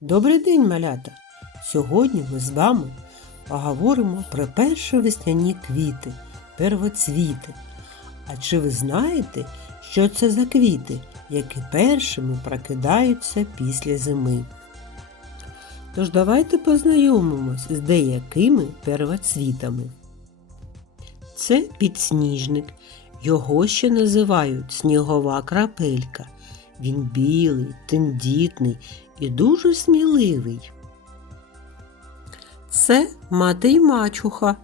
Добрий день, малята! Сьогодні ми з вами поговоримо про перші весняні квіти, первоцвіти. А чи ви знаєте, що це за квіти, які першими прокидаються після зими? Тож давайте познайомимось з деякими первоцвітами. Це підсніжник. Його ще називають снігова крапелька. Він білий, тендітний і дуже сміливий. Це мати й мачуха,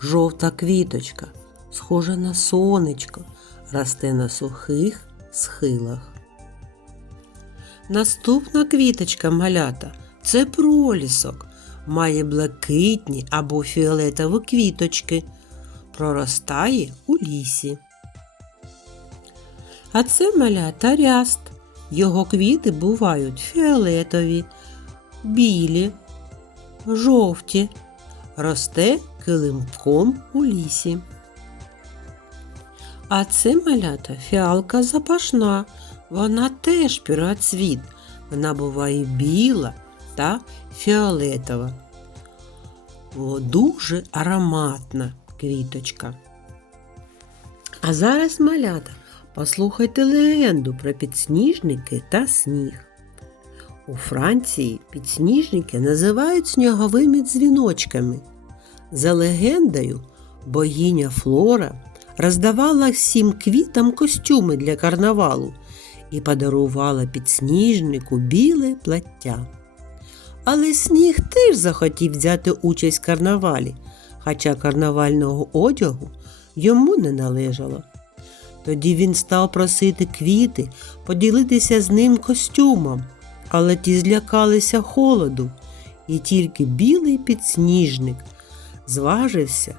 жовта квіточка, схожа на сонечко, росте на сухих схилах. Наступна квіточка малята це пролісок, має блакитні або фіолетові квіточки, проростає у лісі. А це малята ряст. Його квіти бувають фіолетові, білі, жовті, росте килимком у лісі. А це малята фіалка запашна. Вона теж піроцвіт. Вона буває біла та фіолетова. О, дуже ароматна квіточка. А зараз малята. Послухайте легенду про підсніжники та сніг. У Франції підсніжники називають сніговими дзвіночками. За легендою, богиня Флора роздавала всім квітам костюми для карнавалу і подарувала підсніжнику біле плаття. Але сніг теж захотів взяти участь в карнавалі, хоча карнавального одягу йому не належало. Тоді він став просити квіти поділитися з ним костюмом, але ті злякалися холоду, і тільки білий підсніжник зважився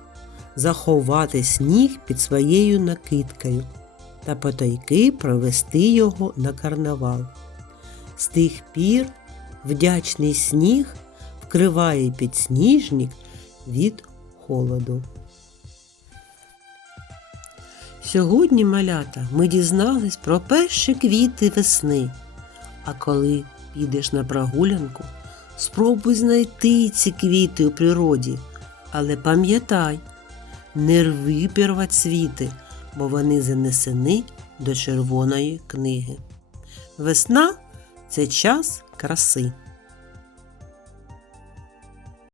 заховати сніг під своєю накидкою та потайки провести його на карнавал. З тих пір вдячний сніг вкриває підсніжник від холоду. Сьогодні, малята, ми дізнались про перші квіти весни. А коли підеш на прогулянку, спробуй знайти ці квіти у природі. Але пам'ятай, не рви первоцвіти, бо вони занесені до червоної книги. Весна це час краси.